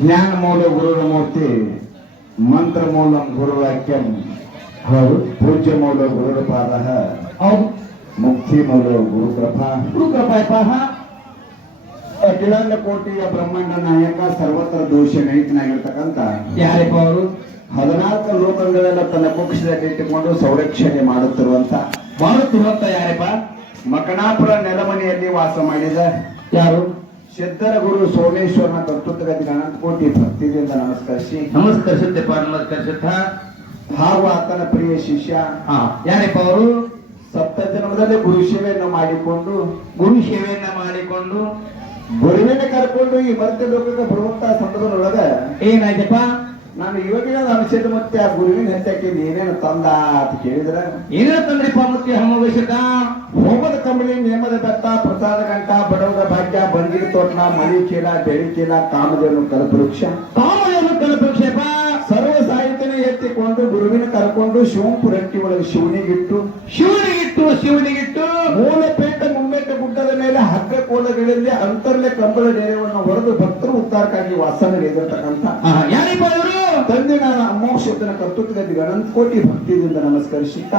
ಜ್ಞಾನ ಮೂಲ ಗುರುಮೂರ್ತಿ, ಮಂತ್ರ ಮೂಲ ಗುರುವಾಕ್ಯಂ, ಹೌದು. ಪೂಜ್ಯ ಮೂಲ ಗುರುಪಾದ, ಹೌದು. ಮುಕ್ತಿ ಮೂಲ ಗುರುಕೃಪಾ, ಅಖಿಲಾಂಡ ಕೋಟಿಯ ಬ್ರಹ್ಮಾಂಡ ನಾಯಕ, ಸರ್ವತ್ರ ದೋಷ ನೈತನಾಗಿರ್ತಕ್ಕಂಥ ಯಾರಪ್ಪ ಅವರು? 14 ಲೋಕಗಳೆಲ್ಲ ತನ್ನ ಕುಕ್ಷದಲ್ಲಿ ಇಟ್ಟುಕೊಂಡು ಸಂರಕ್ಷಣೆ ಮಾಡುತ್ತಿರುವಂತ ಯಾರಪ್ಪ? ಮಕಣಾಪುರ ನೆಲಮನೆಯಲ್ಲಿ ವಾಸ ಮಾಡಿದ ಯಾರು? ಸಿದ್ಧರ ಗುರು ಸೋಮೇಶ್ವರನ ಕರ್ತೃತ್ವದಲ್ಲಿ ಅನಂತ ಕೋಟಿ ಭಕ್ತಿಯಿಂದ ನಮಸ್ಕರಿಸುತ್ತಪ್ಪ, ನಮಸ್ಕರಿಸುತ್ತ. ಹಾಗೂ ಆತನ ಪ್ರಿಯ ಶಿಷ್ಯ ಯಾರಪ್ಪ ಅವರು? ಸಪ್ತ ಜನ್ಮದಲ್ಲಿ ಗುರು ಸೇವೆಯನ್ನು ಮಾಡಿಕೊಂಡು ಗುರುವಿನ ಕರ್ಕೊಂಡು ಈ ಮರ್ತ್ಯ ಲೋಕಕ್ಕೆ ಬರುವಂತ ಸಂದರ್ಭದೊಳಗ ಏನಾಯ್ತಪ್ಪ? ನಾನು ಯೋಗಿನ ಅಂಶದ ಮತ್ತೆ ಆ ಗುರುವಿನ ಹೆಂಡಕ್ಕೆ ಏನೇನು ತಂದ ಅಂತ ಕೇಳಿದ್ರ, ಏನೇನು ತಂದ್ರಿಪ್ಪ? ಮುತ್ತಿ ಹಮ್ಮವೇಶಕ ಹೋಮದ ಕಂಬಳಿ, ನೇಮದ ಬೆತ್ತ, ಪ್ರಸಾದ ಗಂಟ, ಬಡವರ ಭಾಗ್ಯ, ಬಂದಿಗೆ ತೋಟ, ಮಳಿ ಚೀಲ, ಬೆಳಿ ಚೀಲ, ಕಾಮಧೇನು ಕಲ್ಪವೃಕ್ಷ, ಸರ್ವ ಸಾಹಿತ್ಯನ ಎತ್ತಿಕೊಂಡು ಗುರುವಿನ ಕರ್ಕೊಂಡು ಶಿವಂಪುರ ರಟ್ಟಿ ಒಳಗೆ ಶಿವನಿಗಿಟ್ಟು ಮೂಲ ಪೇಟ ಮುಂಬೆಟ್ಟ ಗುಡ್ಡದ ಮೇಲೆ ಹಗ್ಗ ಕೋಲಗಳಲ್ಲಿ ಅಂತರ್ಲೆ ಕಂಬಳ ಡೇರೆಯನ್ನು ಹೊರದು ಭಕ್ತರು ಉದ್ಧಾರಕ್ಕಾಗಿ ವಾಸನ ಎದಿರ್ತಕ್ಕಂಥ ತಂದೆ ನಾನು ಅಮೋಕ್ಷತನ ಕರ್ತೃತ್ವದಲ್ಲಿ ಅನಂತ ಕೋಟಿ ಭಕ್ತಿಯಿಂದ ನಮಸ್ಕರಿಸುತ್ತಾ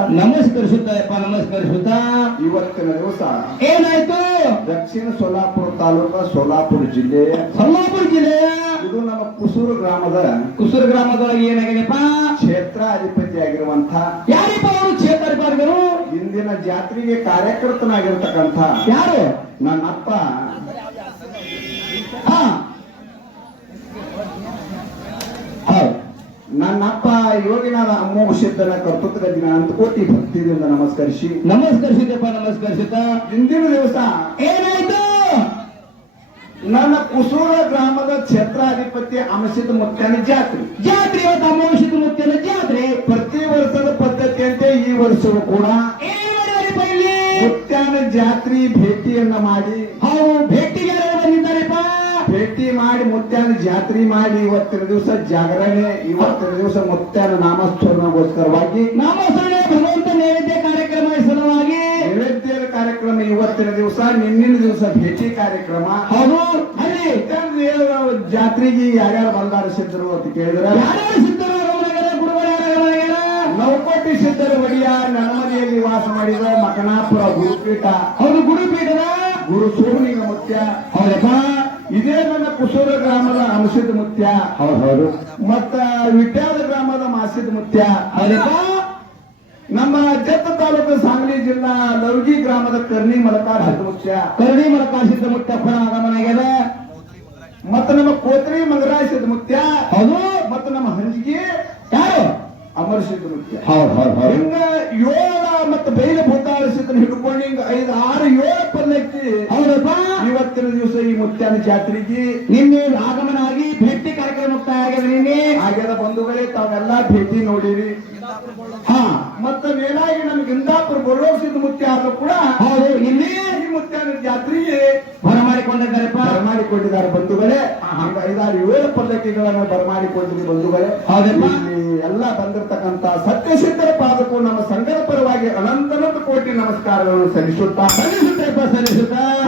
ಇವತ್ತಿನ ದಿವಸ ಏನಾಯ್ತು? ದಕ್ಷಿಣ ಸೋಲಾಪುರ ತಾಲೂಕು, ಸೋಲಾಪುರ ಜಿಲ್ಲೆಯ ಇದು ನಮ್ಮ ಕುಸೂರು ಗ್ರಾಮದೊಳಗೆ ಏನಾಗಿದೆಪ್ಪ? ಕ್ಷೇತ್ರ ಅಧಿಪತಿ ಆಗಿರುವಂತ ಯಾರಿಪ್ಪ ಅವರು? ಕ್ಷೇತ್ರಾಧಿಕಾರಿಗಳು. ಇಂದಿನ ಜಾತ್ರೆಗೆ ಕಾರ್ಯಕರ್ತನಾಗಿರ್ತಕ್ಕಂಥ ಯಾರು? ನನ್ನಪ್ಪ ನನ್ನಪ್ಪ ಯೋಗಿನಾಥ ಅಮೋಘ ಸಿದ್ಧನ ಕರ್ತೃತ್ವದಲ್ಲಿ ಅನಂತ ಕೋಟಿ ಭಕ್ತಿಯಿಂದ ನಮಸ್ಕರಿಸುತ್ತ. ಇಂದಿನ ದಿವಸ ಏನಾಯ್ತು? ನನ್ನ ಕುಸೂರ ಗ್ರಾಮದ ಕ್ಷೇತ್ರಾಧಿಪತಿ ಅಮಸಿದ ಮುತ್ಯನ ಜಾತ್ರೆ ಇವತ್ತು ಅಮೋಷಿತ ಮುತ್ಯನ ಜಾತ್ರೆ. ಪ್ರತಿ ವರ್ಷದ ಪದ್ಧತಿಯಂತೆ ಈ ವರ್ಷವೂ ಕೂಡ ಮುತ್ಯನ ಜಾತ್ರೆ ಭೇಟಿಯನ್ನ ಮಾಡಿ, ಭೇಟಿಗೆ ಬಂದಿದ್ದಾರೆಪ್ಪ. ಭೇಟಿ ಮಾಡಿ ಮುತ್ಯನ ಜಾತ್ರೆ ಮಾಡಿ ಇವತ್ತಿನ ದಿವಸ ಜಾಗರಣೆ, ಇವತ್ತಿನ ದಿವಸ ಮುತ್ಯನ ನಾಮಸ್ಮರಣೆಗೋಸ್ಕರವಾಗಿ ನಾಮಸ್ಮರಣೆ ಭಗವಂತ ನೈವೇದ್ಯ ಕಾರ್ಯಕ್ರಮ ಸಲುವಾಗಿ ನೈವೇದ್ಯದ ಕಾರ್ಯಕ್ರಮ ಇವತ್ತಿನ ದಿವಸ, ನಿನ್ನಿನ ದಿವಸ ಭೇಟಿ ಕಾರ್ಯಕ್ರಮ. ಹೌದು. ಅಲ್ಲಿ ಜಾತ್ರೆಗೆ ಯಾರ್ಯಾರು ಬಂದಾರ ಸಿದ್ಧರು ಅಂತ ಕೇಳಿದ್ರ, ಯಾರ್ಯಾರು ಸಿದ್ಧರು? ನವಕೋಟಿ ಸಿದ್ಧರ ಒಡೆಯ ನಮ್ಮನೆಯಲ್ಲಿ ವಾಸ ಮಾಡಿದ ಮಕಣಾಪುರ ಗುರುಪೀಠ, ಹೌದು. ಗುರುಪೀಠದ ಗುರು ಸೋಮಲಿಂಗ ಮುತ್ಯ, ಹೌದಪ್ಪ. ಇದೇ ನನ್ನ ಕುಸೂರ ಗ್ರಾಮದ ಅಂಶದ ಮುತ್ಯ, ಹೌದು. ಮತ್ತ ವಿಟ್ಯಾದ ಗ್ರಾಮದ ಮಾಸಿದ ಮುತ್ಯ, ಹೌದಪ್ಪ. ನಮ್ಮ ಜತ್ತ ತಾಲೂಕು ಸಾಂಗ್ಲಿ ಜಿಲ್ಲಾ ಲೌಗಿ ಗ್ರಾಮದ ಕರ್ಣಿ ಮಲಕಾರ ಸಿದ್ಧ ಮುತ್ಯ ಆಗಮನಾಗ್ಯದ. ಮತ್ತ ನಮ್ಮ ಕೋತ್ರಿ ಮಂಗರಾಯ ಸಿದ್ಧ ಮುತ್ಯ, ಹೌದು. ಮತ್ತ ನಮ್ಮ ಹಂಜಿಗೆ ಯಾರು? ಅಮರ ಸಿದ್ಧ ಮುತ್ಯ. ಹಿಂಗ 7 ಮತ್ತು ಬೈಲ ಭೂತಾಳ ಸಿದ್ಧನ ಹಿಡ್ಕೊಂಡು ಹಿಂಗ 5, 6, 7 ಪಲ್ಲಕ್ಕಿ. ಹೌದಪ್ಪ. ಇವತ್ತಿನ ದಿವಸ ಈ ಮುತ್ಯನ ಜಾತ್ರೆಗೆ ನಿನ್ನೆ ಆಗಮನ ಆಗಿ ಭೇಟಿ ಕಾರ್ಯಕ್ರಮ ಮುಕ್ತಾಯ ಆಗ್ಯದ. ನಿನ್ನೆ ಆಗ್ಯದ ಬಂಧುಗಳೇ, ತಾವೆಲ್ಲಾ ಭೇಟಿ ನೋಡಿರಿ. ಮತ್ತ ಮೇಲಾಗಿ ನಮ್ಗೆ ಇಂದಾಪುರ ಬರೋಸಿದ ಮುತ್ಯ ಆದ್ರೂ ಕೂಡ ಹೌದು, ಇಲ್ಲಿ ಈ ಮುತ್ಯನ ಜಾತ್ರೆಗೆ ಬರಮಾಡಿಕೊಂಡಿದ್ದಾರೆ ಬಂಧುಗಳೇ. 5, 6, 7 ಪಲ್ಲಕ್ಕಿಗಳನ್ನು ಬರಮಾಡಿಕೊಂಡಿರಿ ಬಂಧುಗಳೇ. ಇಲ್ಲಿ ಎಲ್ಲ ಬಂದಿರತಕ್ಕಂತ ಸತ್ಯಸಿದ್ಧರ ಪಾದಕ್ಕೂ ನಮ್ಮ ಸಂಘದ ಪರವಾಗಿ ಅನಂತ ಕೋಟಿ ನಮಸ್ಕಾರಗಳನ್ನು ಸಲ್ಲಿಸುತ್ತಾ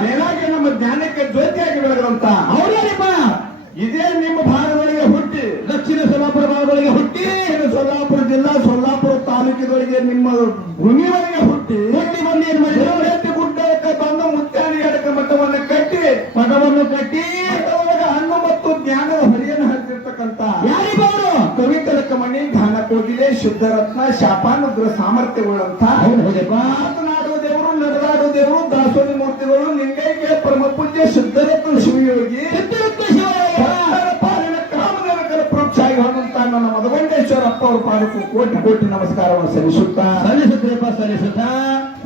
ಮೇಲಾಗಿ ನಮ್ಮ ಜ್ಞಾನಕ್ಕೆ ಜ್ಯೋತಿಯಾಗಿ ಬೆಳೆದಂತ ಇದೇ ನಿಮ್ಮ ಭಾಗದೊಳಗೆ ಹುಟ್ಟಿ, ದಕ್ಷಿಣ ಸೋಲಾಪುರ ಭಾಗದೊಳಗೆ ಹುಟ್ಟಿ, ಸೋಲಾಪುರ ಜಿಲ್ಲಾ ಸೋಲಾಪುರ ತಾಲೂಕಿನೊಳಗೆ ನಿಮ್ಮ ಭೂಮಿಯೊಳಗೆ ಹುಟ್ಟಿ ಬಂದು ಏನ್ ಮಾಡಿದ್ರು? ಗುಡ್ಡಕ್ಕೆ ಬಂದು ಮುತ್ಯಾನಿ ಎಡಕ ಮಠವನ್ನು ಕಟ್ಟಿ ಹಣ್ಣು ಮತ್ತು ಜ್ಞಾನದ ಹರಿಯನ್ನು ಹರಿದಿರ್ತಕ್ಕಂಥ ಯಾರಿಬ್ಬರು? ಕವಿತಲಕ ಮಣಿ, ಘಾನ ಕೋಗಿಲೆ, ಶುದ್ಧರತ್ನ, ಶಾಪಾನುಗ್ರ ಸಾಮರ್ಥ್ಯಗಳಂತ ಮಾತನಾಡುವ ದೇವರು, ನಡೆದಾಡುವ ದೇವರು, ದಾಸೋಹಿ ಮೂರ್ತಿಗಳು, ಲಿಂಗೈಕ್ಯ ಪರಮ ಪೂಜ್ಯ ಶುದ್ಧರತ್ನ ಶಿವಯೋಗಿ ಪಾಲಿನ ಕಾಮದೇವಕರ ಪ್ರೋತ್ಸಾಹಿ ಹೊಂದಂತ ನನ್ನ ಮಧುಗೊಂಡೇಶ್ವರ ಅಪ್ಪ ಅವ್ರ ಪಾದಕ್ಕೂ ಕೋಟಿ ಕೋಟಿ ನಮಸ್ಕಾರವನ್ನು ಸಲ್ಲಿಸುತ್ತಾ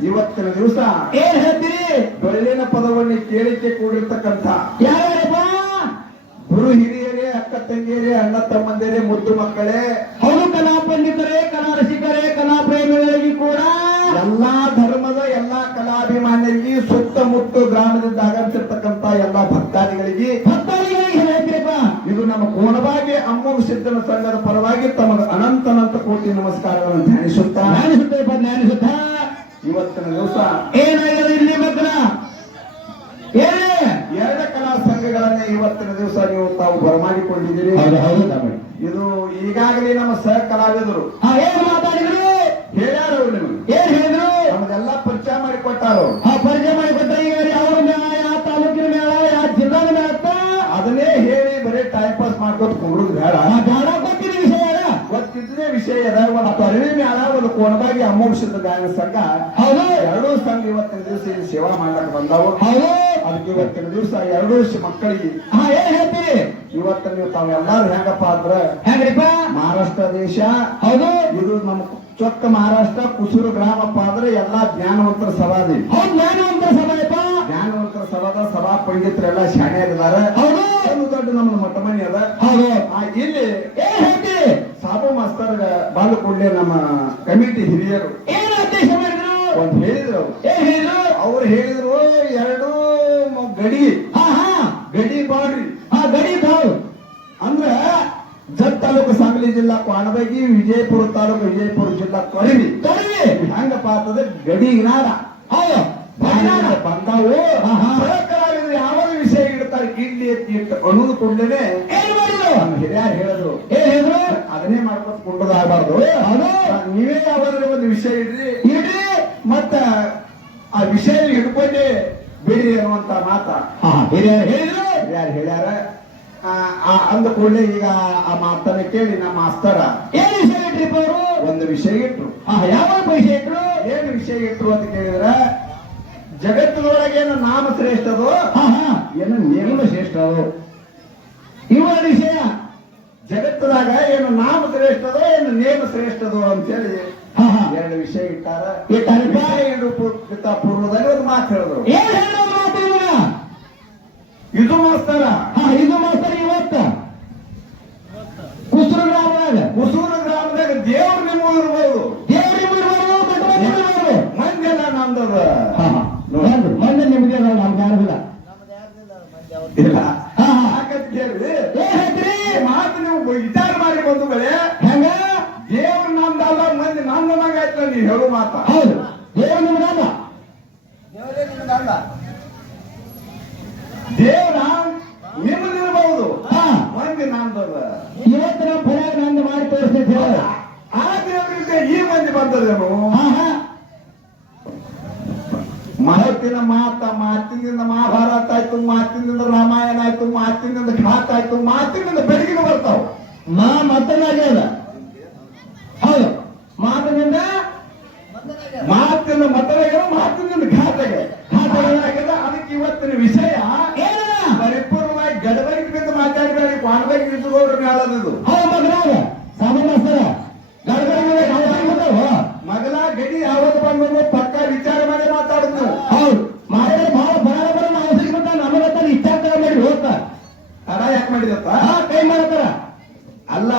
ಇವತ್ತಿನ ದಿವಸ ಏನ್ ಹೇಳ್ತೀರಿ? ಬೆಳ್ಳಿನ ಪದವನ್ನು ಕೇಳಿಕೆ ಕೂಡಿರ್ತಕ್ಕಂಥ ಯಾರ್ಯಾರಪ್ಪ? ಗುರು ಹಿರಿಯರೇ, ಅಕ್ಕ ತಂಗಿಯರೇ, ಅಣ್ಣ ತಮ್ಮಂದಿರೇ, ಮುದ್ದು ಮಕ್ಕಳೇ, ಹೌದು. ಕಲಾ ಪಂಡಿತರೇ, ಕಲಾ ರಸಿಕರೇ, ಕಲಾ ಪ್ರೇಮಿಗಳಿಗೆ ಕೂಡ ಎಲ್ಲಾ ಧರ್ಮದ ಎಲ್ಲಾ ಕಲಾಭಿಮಾನಿಗಳಿಗೆ, ಸುತ್ತಮುತ್ತ ಗ್ರಾಮದಿಂದ ಆಗಮಿಸಿರ್ತಕ್ಕಂಥ ಎಲ್ಲಾ ಭಕ್ತಾದಿಗಳಿಗೆ ಹೇಳ್ತೀರಪ್ಪ. ಇದು ನಮ್ಮ ಕೋಣಬಾಗಿ ಅಮ್ಮೋಘ ಸಿದ್ಧನ ಸಂಘದ ಪರವಾಗಿ ತಮಗೆ ಅನಂತ ಕೋಟಿ ನಮಸ್ಕಾರಗಳನ್ನು ಧ್ಯಾನಿಸುತ್ತಾ ಇವತ್ತಿನ ದಿವಸ ಏನಾಗಿದೆ ಇಲ್ಲಿ ಮಕ್ಕಳ? 2 ಕಲಾ ಮಾತಾಡ್ಬಿಟ್ಟಿದ್ದೀರಿ. ಹೌದು ಹೌದು ತಮ್ಮಣ್ಣ. ಇದು ಈಗಾಗಲೇ ನಮ್ಮ ಸಹ ಕಲಾವಿದರು ಏನ್ ಮಾತಾಡಿದ್ರು? ಹೇಳ್ಯಾರ ಅವ್ರು ನಿಮಗೆ. ಏನ್ ಹೇಳಿದ್ರು? ನಮ್ದೆಲ್ಲ ಪರಿಚಯ ಮಾಡಿ ಕೊಟ್ಟಾರ ಅವ್ರು. ಪರಿಚಯ ಮಾಡಿಕೊಟ್ಟ. ಈಗ ಯಾವ ಮೇಳ, ಯಾವ ತಾಲೂಕಿನ ಮೇಳ, ಯಾವ ಜಿಲ್ಲಾದ ಮೇಳ ಅಂತ ಅದನ್ನೇ ಹೇಳಿ ಬರೀ ಟೈಮ್ ಪಾಸ್ ಮಾಡ್ಕೊತ ಕುಂಡ್ರುದು ಬೇಡ. ಗಾಢ ಗೊತ್ತಿನ ವಿಷಯ ಅಲ್ಲ. ಗೊತ್ತಿದ್ದೇ ವಿಷಯ ಅದ. ಒಂದು ತೊರವಿ ಮೇಳ, ಒಂದು ಕೋಣಬಾಗಿ ಅಮೋಕ್ಷದ ಗಾಯನ ಸಂಘ, ಹೌದು ಎರಡೂ ಸಂಘ ಇವತ್ತಿನ ದಿವಸ ಇಲ್ಲಿ ಸೇವಾ ಮಾಡ್ಲಕ್ ಬಂದಾವು. ಹೌದು. ಅದಕ್ಕೆ ಇವತ್ತಿನ ದಿವಸ ಎರಡೂ ಮಕ್ಕಳಿಗೆ ಏನ್ ಹೇಳ್ತೀರಿ? ಇವತ್ತ ನೀವು ತಾವೆಲ್ಲಾರು ಹೆಂಗಪ್ಪ ಅಂದ್ರ ಹೆಂಗ್ರಿಪ್ಪ? ಮಹಾರಾಷ್ಟ್ರ ದೇಶ, ಹೌದು ಇದು ನಮ್ಮ ಚೊಕ್ಕ ಮಹಾರಾಷ್ಟ್ರ ಕುಸೂರು ಗ್ರಾಮಪ್ಪ ಅಂದ್ರೆ ಎಲ್ಲಾ ಜ್ಞಾನವಂತರ ಸಭಾದಿ. ಹೌದು ಜ್ಞಾನವಂತರ ಸಭಾಯಪ್ಪ. ಜ್ಞಾನವಂತರ ಸಭಾದ ಸಭಾ ಪಂಡಿತರೆಲ್ಲ ಶಾಣ್ಯಾರಿದಾರ. ಹೌದು. ಒಂದು ದೊಡ್ಡ ನಮ್ಮ ಮಠ ಮನಿ ಅದ. ಹೌದು. ಇಲ್ಲಿ ಏನ್ ಹೇಳ್ತೀರಿ? ಸಾಬು ಮಾಸ್ತರ್ ಬಂದ ಕೂಡಲೇ ನಮ್ಮ ಕಮಿಟಿ ಹಿರಿಯರು ಏನ್ ಆದೇಶ ಮಾಡಿದ್ರು? ಒಂದ್ ಹೇಳಿದ್ರು. ಏನ್ ಹೇಳಿದ್ರು? ಅವ್ರು ಹೇಳಿದ್ರು ಎರಡು ಗಡಿ ಗಡಿ ಬಾಡ್ರಿ. ಗಡಿ ಬಾವು ಅಂದ್ರ ಜತ್ ತಾಲೂಕು ಸಾಂಗ್ಲಿ ಜಿಲ್ಲಾ ಕ್ವಾಣಬಗಿ, ವಿಜಯಪುರ ತಾಲೂಕು ವಿಜಯಪುರ ಜಿಲ್ಲಾ ತೊರವಿ. ಹೆಂಗಪ್ಪ ಅಂತಂದ್ರೆ ಗಡಿನಾಡ. ಹೌದು ಬಂದಾವು. ಕಲಾವಿದರು ಯಾವ ವಿಷಯ ಇಡ್ತಾರೆ ಗಿಡ್ಲಿ ಎತ್ತಿ ಇಟ್ಟು ಅನ್ನೋದು ಕೂಡಲೇ ಏನ್ ಮಾಡಿದ್ರು? ನಮ್ಮ ಹಿರಿಯರು ಹೇಳಿದ್ರು. ಏನ್ ಹೇಳಿದ್ರು? ಅದನ್ನೇ ಮಾಡ್ಕೊತ ಕುಂಡದಾಗಬಾರ್ದು. ನೀವೇ ಯಾವಾದ್ರೂ ಒಂದು ವಿಷಯ ಇಡ್ರಿ ಮತ್ತ ಆ ವಿಷಯ ಹಿಡ್ಕೊಂಡೆ ಬಿಡಿ ಅನ್ನುವಂತ ಮಾತ ಹಿರಿಯರು ಹೇಳಿದ್ರು. ಹಿರಿಯರು ಹೇಳ್ಯಾರ. ಅಂದ ಕೂಡಲೇ ಈಗ ಆ ಮಾತನ್ನ ಕೇಳಿ ನಮ್ಮ ಮಾಸ್ತರ ಏನ್ ವಿಷಯ ಇಟ್ರಿಪ್ಪ ಅವರು? ಒಂದು ವಿಷಯ ಇಟ್ರು. ಯಾವ ವಿಷಯ ಇಟ್ರು? ಏನು ವಿಷಯ ಇಟ್ರು ಅಂತ ಕೇಳಿದ್ರ, ಜಗತ್ತಿನೊಳಗೆ ಏನು ನಾಮ ಶ್ರೇಷ್ಠದೋ ಏನು ನೇಮ ಶ್ರೇಷ್ಠದೋ. ಇವರ ವಿಷಯ ಜಗತ್ತದಾಗ ಏನು ನಾಮ ಶ್ರೇಷ್ಠದೋ ಏನು ನೇಮ ಶ್ರೇಷ್ಠದೋ ಅಂತೇಳಿ ಎರಡು ವಿಷಯ ಇಟ್ಟಾರ. ಪೂರ್ವದಲ್ಲಿ ಒಂದು ಮಾತು ಹೇಳಿದ್ರು. ಏನ್ ಹೇಳೋ ಮಾತು ಇವಾಗ? ಇದು ಮಾಸ್ತರ ಇದು ಮಾಸ್ತರ ಇವತ್ತ ಕುಸೂರು ಗ್ರಾಮದಾಗ ದೇವ್ರು ನಿಮ್ಮ ಇರ್ಬೋದು, ಮಂದಿ ಎಲ್ಲ ನಮ್ದದ. ಮಂದಿ ನಿಮ್ಗೆ ನಮ್ಗೆ ಯಾರಿಲ್ಲ. ಇಲ್ಲ ಯಾಕಂತ ಕೇಳಿ ಮಾತು ನೀವು ವಿಚಾರ ಮಾಡಿ ಬಂಧುಗಳೇ. ಹೆಂಗ ದೇವ್ರು ನಮ್ದಲ್ಲ, ಮಂದಿ ನಮ್ದಂಗ ಆಯ್ತು ನೀವು ಹೇಳೋ ಮಾತ. ಹೌದು, ದೇವ್ರು ನಿಮ್ದಲ್ಲ. ದೇವ್ರ ನಿಮ್ಮದಿರ್ಬಹುದು, ಮಂದಿ ನಮ್ದದ. ಇವತ್ತು ನಾವು ಫಲ ನಂದು ಮಾಡಿ ತೋರಿಸ್ತೀವಿ. ಆ ದೇವರಿಗೆ ಈ ಮಂದಿ ಬಂದದೇನು? ಮಾತಿನ ಮಾತಿನಿಂದ ಮಹಾಭಾರತ ಆಯ್ತು, ಮಾತಿನಿಂದ ರಾಮಾಯಣ ಆಯ್ತು, ಮಾತಿನಿಂದ ಘಾತ ಆಯ್ತು, ಮಾತಿನಿಂದ ಬೆಳಗಿನ ಬರ್ತಾವ. ಮತ್ತನಾಗ್ಯದ. ಹೌದು, ಮಾತಿನಿಂದ ಮತನಾಗ್ಯದ, ಮಾತಿನಿಂದ ಘಾತಗೆ ಘಾತಗಳಾಗ್ಯದ. ಅದಕ್ಕೆ ಇವತ್ತಿನ ವಿಷಯ ಪರಿಪೂರ್ಣವಾಗಿ ಗಡಬಡಿಕೆಯಿಂದ ಮಾತಾಡಿದ್ರೆ ಕ್ವಾಣಬಗಿ ನಿಂತುಕೊಂಡ್ರೆ ಹೇಳೋದು. ಹೌದು ಮಗನಾಗ ಸಾಮಾನ್ಯ ಮಗಲ ಗಡಿ ಯಾವತ್ತು ಬಂದ್ರು ಪಕ್ಕ ವಿಚಾರ ಮಾಡಿ ಮಾತಾಡುದು. ಹೌದು, ಮಾತಾಡಿ ಬಹಳ ಬರ ಅವಸರ ನಮಗ ಇಚ್ಛಾಂತರ ಮಾಡಿ ಹೋಗ್ತಾರ. ತಡ ಯಾಕೆ ಮಾಡಿದತ್ತ ಕೈ ಮಾಡ್ತಾರ. ಅಲ್ಲ,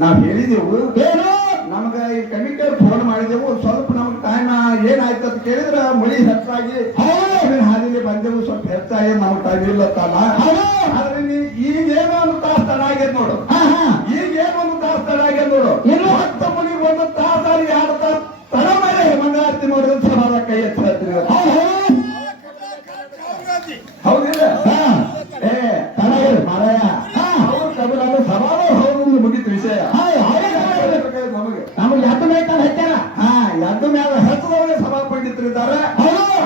ನಾವ್ ಹೇಳಿದೆವು ಏನು ನಮ್ಗ ಈ ಕಮಿಟಿಯವ್ರು ಫೋನ್ ಮಾಡಿದೆವು. ಸ್ವಲ್ಪ ನಮ್ಗೆ ಟೈಮ್ ಏನಾಯ್ತು ಅಂತ ಕೇಳಿದ್ರ ಮಳಿ ಹೆಚ್ಚಾಗಿ ಹಾದಿಲಿ ಬಂದೆವು, ಸ್ವಲ್ಪ ಹೆಚ್ಚಾಗಿ ನಮ್ಗೆ ಟೈಮ್ ಇಲ್ಲತ್ತಲ್ಲ. ಆದ್ರೆ ಈಗೇನೋ ಒಂದು ತಾಸು ತಡ ಆಗ್ಯದ ನೋಡು. ಈಗೇನೋ ಒಂದು ತಾಸು ತಡ ಆಗ್ಯದ ನೋಡು. ಇನ್ನು 10 ಮನಿಗೆ ಒಂದು ತಾಸಲ್ಲಿ 2 ತಾಸು ತಡ ಮೇಲೆ ಮಂಗಳಾರತಿ ನೋಡಿದ್ರೆ ಸಮಾನ ಕೈ ಎತ್ತಿ ಹೇಳ್ತೀವಿ. ಹೌದಿಲ್ಲ? ತಡ ಮಾರಾಯ ಅವ್ರು ಕಬರಾದ ಸವಾಲು ಹೌದು ಮುಗಿತು ವಿಷಯ. ನಮಗೆ ಎದ್ದು ಮೇಯ್ತಾನ ಹಚ್ಚಾರ. ಎದ್ದು ಮ್ಯಾಲ ಹತ್ತದವರೇ ಸಭಾ ಪಂಡಿತರಿದ್ದಾರೆ.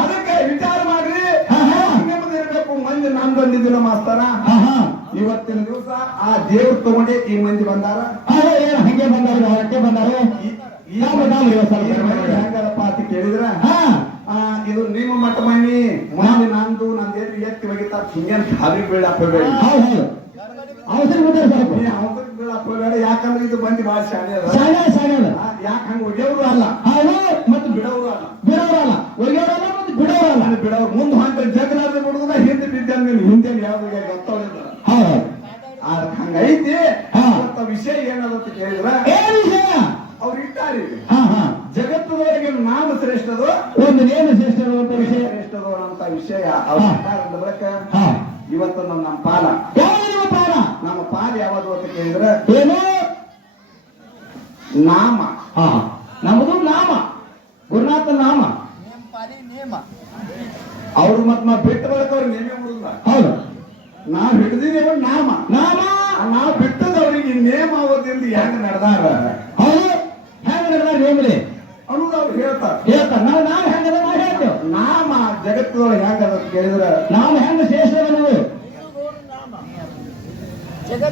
ಅದಕ್ಕೆ ವಿಚಾರ ಮಾಡ್ರಿ, ನೆಮ್ಮದಿರ್ಬೇಕು. ಮಂದಿ ನಮ್ ಬಂದಿದ್ದಿಲ್ಲ ಮಾಸ್ತರ. ಇವತ್ತಿನ ದಿವಸ ಆ ದೇವ್ರು ತಗೊಂಡೆ ಈ ಮಂದಿ ಬಂದಾರ. ಹಂಗೆ ಬಂದಾರ, ಹೊರಕ್ಕೆ ಬಂದಾರ. ಹೆಂಗದಪ್ಪ ಅಂತ ಕೇಳಿದ್ರ, ಇದು ನಿಮ್ಮ ಮಠ ಮನಿ, ಮಂದಿ ನಂದು ನಂದೇನು ಎತ್ತಿ ಒಗಿತಾರ. ಹಿಂಗೇನ್ ಖಾಲಿ ಬೀಳಪ್ಪ ಬೇಡ, ಅವಸರ ಬೀಳಪ್ಪ. ಯಾಕಂದ್ರೆ ಇದು ಮಂದಿ ಬಹಳ ಶಾಲೆ ಅದ. ಯಾಕೆ ಹಂಗ ಒಗೆಯವರು ಅಲ್ಲ ಮತ್ತು ಬಿಡವರು ಅಲ್ಲ. ಒಯ್ಯೋರಲ್ಲ ಮತ್ತು ಬಿಡೋರಲ್ಲ. ಬಿಡವ್ರು ಮುಂದೆ ಹೊಂಟ ಜಗನಾದ ಬಿಡುವುದ ಹಿಂದೆ ಬಿದ್ದಂಗ ಹಿಂದೆ ಯಾವ್ದು ಗೊತ್ತಾಗ ಹಂಗೈತಿ. ವಿಷಯ ಏನದಂತ ಕೇಳಿದ್ರ ಅವ್ರು ಇಟ್ಟಾರಿ ಜಗತ್ತದವರೆಗೆ ನಾಮ ಶ್ರೇಷ್ಠದು ಒಂದು ನೇಮ ಶ್ರೇಷ್ಠದು ಅಂತ ವಿಷಯ ಶ್ರೇಷ್ಠದು ಅಂತ ವಿಷಯ ಅವ್ರು ಇಟ್ಟಾರ ಬಳಿಕ ಇವತ್ತು ನಮ್ಮ ಪಾಲ ನಮ್ಮ ಪಾಲ ಯಾವುದು ಅಂತ ಕೇಳಿದ್ರ ಏನು ನಾಮ. ನಮ್ಮದು ನಾಮ, ಗುರುನಾಥ ನಾಮ. ಅವ್ರು ಮತ್ ಬಿಟ್ಟ ಬಳಿಕ ಅವ್ರು ನೇಮೆ ಬಿಡುದಿಲ್ಲ. ಹೌದು, ನಾವ್ ಹಿಡಿದಿದ್ದೇವೆ ನಾಮ ನಾಮ ನಾವ್ ಬಿಟ್ಟದವ್ರಿಗೆ ನೇಮ ಅವಧಿಯಿಂದ ಹೆಂಗ್ ನಡೆದಾರ ಹೌದು ಹೆಂಗ ನಡೆದ ನೇಮಲಿ ಅನ್ನೋದು ಅವ್ರು ಹೇಳ್ತಾರ ಹೇಳ್ತಾರ ನಾವು ಹೆಂಗದ ನಾವು ಹೇಳ್ತೇವೆ ನಾಮ ಜಗತ್ತದೊಳಗೆ ಹೆಂಗದ ಕೇಳಿದ್ರ ನಾವು ಹೆಂಗ ಶ್ರೇಷ್ಠ ನಾವು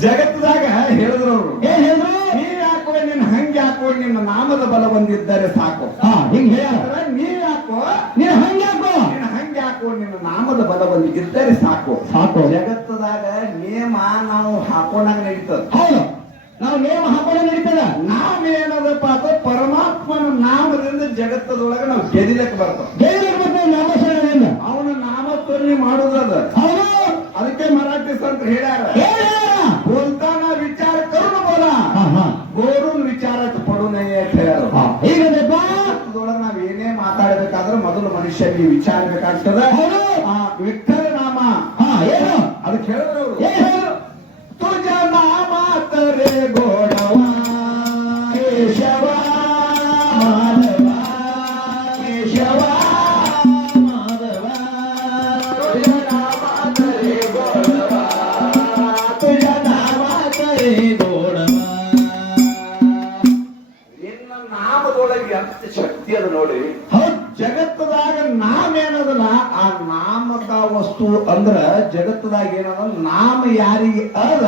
ಜಗತ್ತದಾಗ ಹೇಳಿದ್ರು ಅವ್ರು ಏನ್ ಹೇಳಿದ್ರು ನೀವ್ ಯಾಕೋ ನಿನ್ನ ಹಂಗೆ ಹಾಕೋ ನಿನ್ನ ನಾಮದ ಬಲ ಬಂದಿದ್ದರೆ ಸಾಕು ಹಿಂಗ್ ಹೇಳ್ಯಾರ ನೀವ್ ಯಾಕೋ ನೀನ್ ಹಂಗ ಯಾಕೋ ನಿನ್ನ ಹಂಗೆ ಹಾಕೋ ನಿನ್ನ ನಾಮದ ಬಲ ಬಂದಿದ್ದರೆ ಸಾಕು ಸಾಕು ಜಗತ್ತದಾಗ ನೇಮ ನಾವು ಹಾಕೊಂಡಾಗ ನಡೀತದ ಹೌದು ನಾವು ನೇಮ ಹಾಕೊಂಡು ನಡೀತದ ನಾವೇನದಪ್ಪ ಅದು ಪರಮಾತ್ಮನ ನಾಮದಿಂದ ಜಗತ್ತದೊಳಗೆ ನಾವು ಗೆದಿಲಕ್ಕೆ ಬರ್ತಾವ ದೇವರಿಗೆ ಬರ್ತೇವೆ ನಾಮಸ್ಮರಣೆಯಿಂದ ಅವನ ನಾಮಸ್ಮರಣೆ ಮಾಡುದದ ಹೌದು ಅದಕ್ಕೆ ಮರಾಠಿ ಸಂತ ಹೇಳ್ಯಾರ बोलताना विचार करून बोला ಗೋರುನ್ ವಿಚಾರ ಪಡುನೇ ಅಂತ ಹೇಳ್ಯಾರ ಈಗದೊಳಗೆ ನಾವ್ ಏನೇ ಮಾತಾಡ್ಬೇಕಾದ್ರೆ ಮೊದಲು ಮನುಷ್ಯನಿಗೆ ವಿಚಾರ ಬೇಕಾಗ್ತದ ವಿಠಲ ನಾಮ ಏನು ಅದಕ್ಕೆ ಹೇಳಿದ್ರು ಏನು ತುಜ ನಾಮ ತರೆ ಗೋಡವ ಕೇಶವ ಮಾಧವ ಕೇಶವ ಮಾಧವ ತುಜ ನಾಮ ತರೆ ಗೋಡವ ತುಜ ನಾಮ ತರೆ ಗೋಡವ ನಿನ್ನ ನಾಮದೊಳಗೆ ಅಂತ ಶಕ್ತಿ ಅದ ನೋಡಿ ಜಗತ್ತದಾಗ ನಾಮ ಏನದಲ್ಲ ಆ ನಾಮಕ ವಸ್ತು ಅಂದ್ರ ಜಗತ್ತದಾಗ ಏನದ ನಾಮ ಯಾರಿಗೆ ಅದ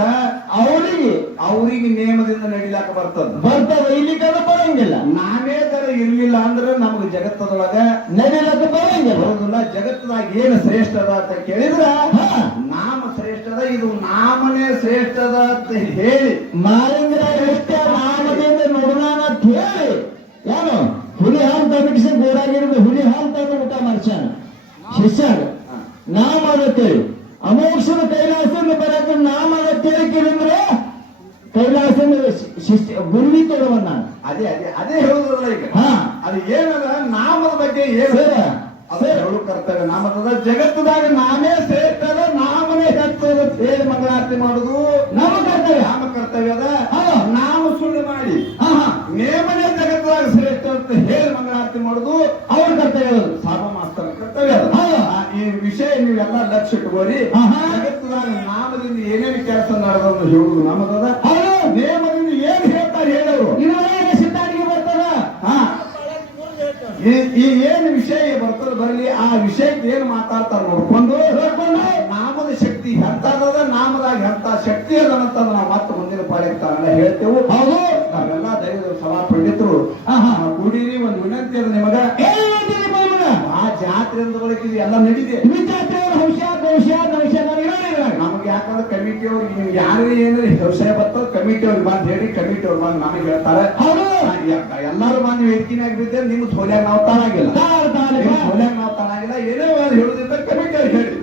ಅವ್ರಿಗೆ ನೇಮದಿಂದ ನಡಿಲಾಕ ಬರ್ತದ ಇಲ್ಲಿ ಕದ ಬರಂಗಿಲ್ಲ ನಾಮೇ ತರ ಇರ್ಲಿಲ್ಲ ಅಂದ್ರೆ ನಮ್ಗೆ ಜಗತ್ತದೊಳಗ ನಡಿಲಕ್ಕ ಬರಂಗಿಲ್ಲ ಬರೋದಿಲ್ಲ ಜಗತ್ತದಾಗ ಏನು ಶ್ರೇಷ್ಠ ಅದ ಅಂತ ಕೇಳಿದ್ರ ನಾಮ ಶ್ರೇಷ್ಠ ಅದ ಇದು ನಾಮನೇ ಶ್ರೇಷ್ಠ ಅದ ಅಂತ ಹೇಳಿ ಮಾಲಿಂಗ್ರ ಎಷ್ಟ ನಾಮದಿಂದ ನೋಡೋಣ ಅಂತ ಹೇಳಿ ಏನು ಹುಲಿ ಹಾಲು ತಂದು ಗೋಡಾಗಿರೋದು ಹುಲಿ ಹಾಲು ತಂದು ಊಟ ಮಾಡ್ಸ್ಯಾನ ಶಿಷ್ಯಾಗ ನಾಮ ಅದತ್ತೇಳಿ ಅಮೋಕ್ಷದ ಕೈಲಾಸದಿಂದ ಬರಕ ನಾಮ ಅದತ್ತೇಳಿ ಕೇಳಿದ್ರೆ ಕೈಲಾಸದಿಂದ ಶಿಷ್ಯ ಗುರುವಿ ತೊಡವನ್ನ ನಾನು ಅದೇ ಅದೇ ಅದೇ ಹೇಳುದಲ್ಲ ಈಗ ಅದು ಏನದ ನಾಮದ ಬಗ್ಗೆ ಏನು ಹೇಳು ಕರ್ತವ್ಯ ನಾಮದ ಜಗತ್ತದಾಗ ನಾಮೇ ಶ್ರೇಷ್ಠ ಅದ ನಾಮನೇ ಕರ್ತವ್ಯ ಹೇಳಿ ಮಂಗಳಾರತಿ ಮಾಡುದು ನಮ್ಮ ಕರ್ತವ್ಯ ನಾಮ ಕರ್ತವ್ಯದ ನಾಮ ಸುಳ್ಳು ಮಾಡಿ ನೇಮನೇ ಜಗತ್ತದಾಗ ಶ್ರೇಷ್ಠ ಅಂತ ಹೇಳಿ ಮಂಗಳಾರತಿ ಮಾಡುದು ಅವ್ರ ಕರ್ತವ್ಯ ಸಾಮ ಮಾಸ್ತರ ಕರ್ತವ್ಯ ಈ ವಿಷಯ ನೀವೆಲ್ಲ ಲಕ್ಷ ಇಟ್ಕೋರಿ ಜಗತ್ತದಾಗ ನಾಮದಿಂದ ಏನೇನು ಕೆಲಸ ನಡೆದ ಹೇಳುದು ನಮ್ಮದ ನೇಮದಿಂದ ಏನ್ ಹೇಳ್ತಾರೆ ಹೇಳೋರು ಸಿದ್ಧಾಂತಿಗೆ ಬರ್ತದ ಈ ಏನು ವಿಷಯ ಬರ್ತದ ಬರಲಿ ಆ ವಿಷಯಕ್ಕೆ ಏನು ಮಾತಾಡ್ತಾರ ನೋಡ್ಕೊಂಡು ನಾಮದ ಶಕ್ತಿ ಎಂತದ ನಾಮದಾಗ ಎಂತ ಶಕ್ತಿ ಅದಂತ ನಾವು ಮತ್ತೆ ಮುಂದಿನ ಪಾಡಿಗೆ ಹೇಳ್ತೇವೆ ಹೌದು ನಾವೆಲ್ಲ ದೈವದ ಸಭಾ ಪಂಡಿತರು ಕೂಡಿರಿ ಒಂದು ವಿನಂತಿ ಅದ ನಿಮಗ ಆ ಜಾತ್ರೆಯಿಂದ ಒಳಗೆ ಎಲ್ಲ ನಡೀದೆ ನಮ್ಗೆ ಯಾಕಂದ್ರೆ ಕಮಿಟಿ ಅವ್ರಿಗೆ ನೀವು ಯಾರೇ ಏನ್ರಿ ವ್ಯವಸಾಯ ಬರ್ತದ ಕಮಿಟಿ ಅವ್ರಿಗೆ ಬಂದ್ ಹೇಳಿ ಕಮಿಟಿ ಅವ್ರು ಬಂದು ನಮಗೆ ಹೇಳ್ತಾರೆ ಎಲ್ಲಾರು ಬಂದು ವೇದಿಕೆನಾಗ ಬಿದ್ದೆ ನಿಮ್ ಸೋಲ್ಯಾಗ ನಾವು ತಾನಾಗಿಲ್ಲ ಸೋಲ್ಯಾಗ ನಾವು ತಾನಾಗಿಲ್ಲ ಏನೇ ಒಂದು ಹೇಳುದಿಲ್ಲ ಕಮಿಟಿ ಅವ್ರಿಗೆ ಹೇಳಿ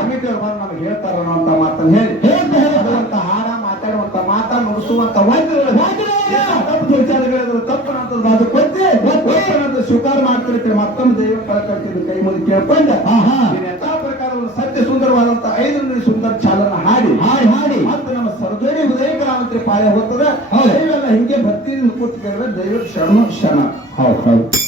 ಕಮಿಟಿ ಅವ್ರು ಬಂದು ನಮ್ಗೆ ಹೇಳ್ತಾರ ಅಂತ ಮಾತನ್ನ ಹೇಳಿ ಹೇಳುವಂತ ಹಾಡ ಮಾತಾಡುವಂತ ಮಾತಾ ನುಡಿಸುವಂತ ತಪ್ಪು ವಿಚಾರಗಳಿದ್ರು ತಪ್ಪನಂತದ್ದು ಅದು ಕೊಟ್ಟೆ ಸ್ವೀಕಾರ ಮಾಡ್ತಿರ್ತೀರಿ ಮತ್ತೊಂದು ದೈವ ಕಳ್ಕೊಳ್ತಿದ್ರು ಕೈ ಮುಂದೆ ಕೇಳ್ಕೊಂಡು ಯಥಾ ಪ್ರಕಾರ ಒಂದು ಸತ್ಯ ಸುಂದರವಾದಂತ 5 ನಿಮಿಷ ಸುಂದರ ಚಾಲನ ಹಾಡಿ ಮತ್ತೆ ನಮ್ಮ ಸರ್ದೋಡಿ ಉದಯ ಕಲಾವಂತರಿ ಪಾಯ ಹೋಗ್ತದೆ ದೈವೆಲ್ಲ ಹಿಂಗೆ ಭಕ್ತಿಯಿಂದ ಕೂತ್ಕೊಂಡ್ರೆ ದೈವ ಶರಣ ಹೌದು